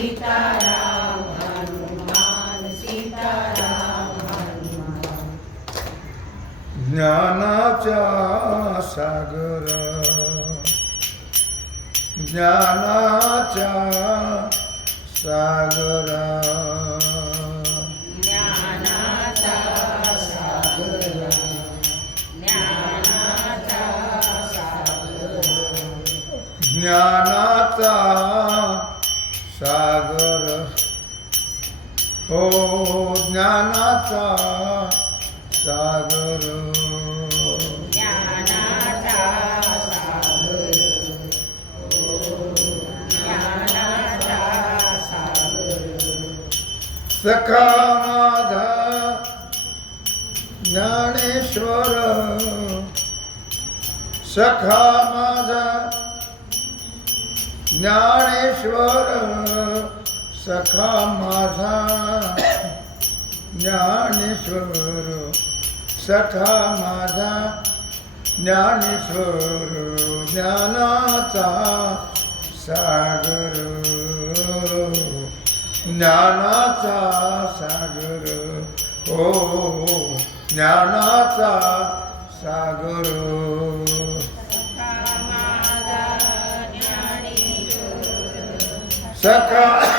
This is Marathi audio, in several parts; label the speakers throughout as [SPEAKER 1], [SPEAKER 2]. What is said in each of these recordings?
[SPEAKER 1] सीताराम हनुमान सीताराम हनुमान
[SPEAKER 2] ज्ञानाचा सागर ज्ञानाचा सागरा
[SPEAKER 1] ज्ञानाचा सागरा ज्ञानाचा सागरा
[SPEAKER 2] ज्ञानाचा हो ज्ञानाचा सागर.
[SPEAKER 1] सखा माझा ज्ञानेश्वर. सखा माझा ज्ञानेश्वर. सखा माझा ज्ञानेश्वर। सखा माझा ज्ञानेश्वर। ज्ञानाचा सागर। ज्ञानाचा सागर। हो ज्ञानाचा सागर। सखा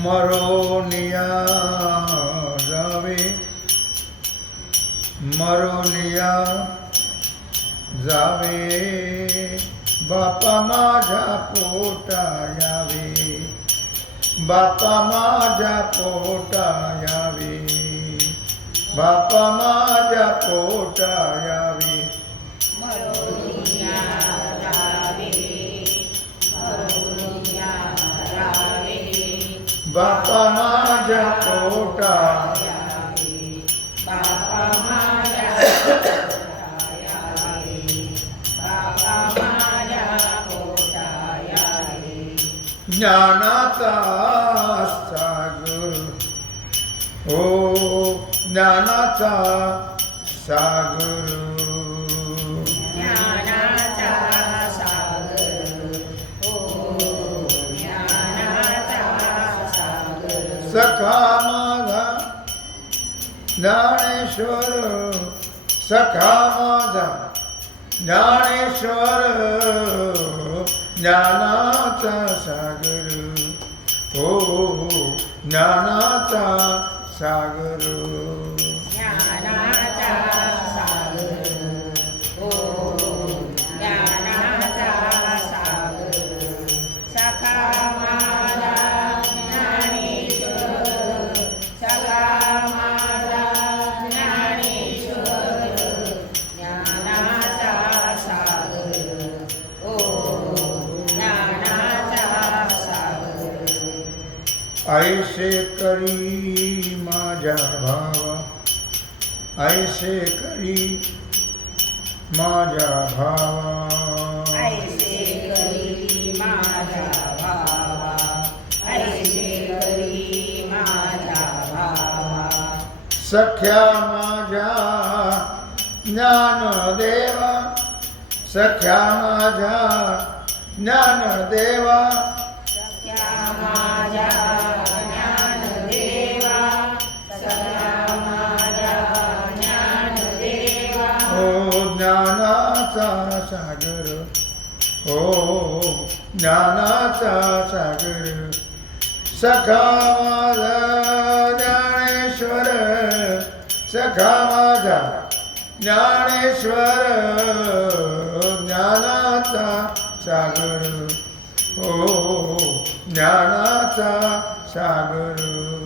[SPEAKER 1] मरोनिया जावे। मरोनिया जावे। बापा माझ्या पोटा यावे। बापा माझ्या पोटा यावे। बापा माझ्या पोटा यावे. बापा माझ्या पोटा. ज्ञानाचा सागर. हो ज्ञानाचा सागर. सखा माझा ज्ञानेश्वर सखा माझा ज्ञानेश्वर ज्ञानाचा सागर. हो ज्ञानाचा सागर. करी माझ्या भावा ऐसे करी माझ्या भावा.
[SPEAKER 2] ऐसे करी माझा भावा ऐसे करी माझा भावा.
[SPEAKER 1] सख्या माझ्या ज्ञानदेवा सख्या माझ्या ज्ञानदेवा.
[SPEAKER 2] सख्या माझ्या
[SPEAKER 1] हो, हो, हो ज्ञानाचा सागर. सखा माझा ज्ञानेश्वर. सखा माझा ज्ञानेश्वर. ज्ञानाचा सागर. हो. हो
[SPEAKER 2] ज्ञानाचा सागर.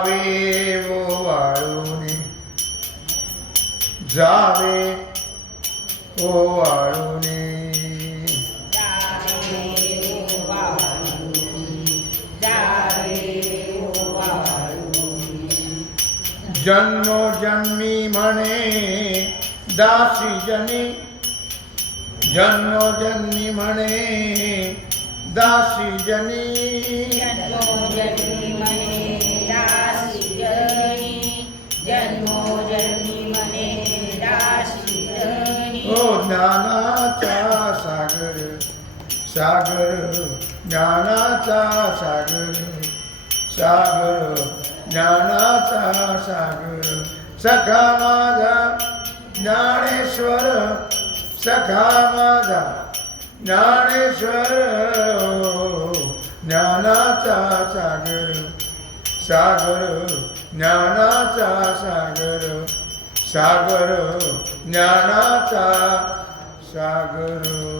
[SPEAKER 2] જાવે ઓ
[SPEAKER 1] વાળુને જાવે ઓ વાળુને જન્મો
[SPEAKER 2] જન્મી મને દાસી જની
[SPEAKER 1] જન્મો જન્મી મને દાસી જની જન્મો જન્મી મને
[SPEAKER 2] जन्मो
[SPEAKER 1] ज्ञानाचा सागर सागर ज्ञानाचा सागर सागर ज्ञानाचा सागर सखा माझा ज्ञानेश्वर सखा माझा ज्ञानेश्वर ज्ञानाचा सागर सागर ज्ञानाचा सागर. सागर ज्ञानाचा सागर.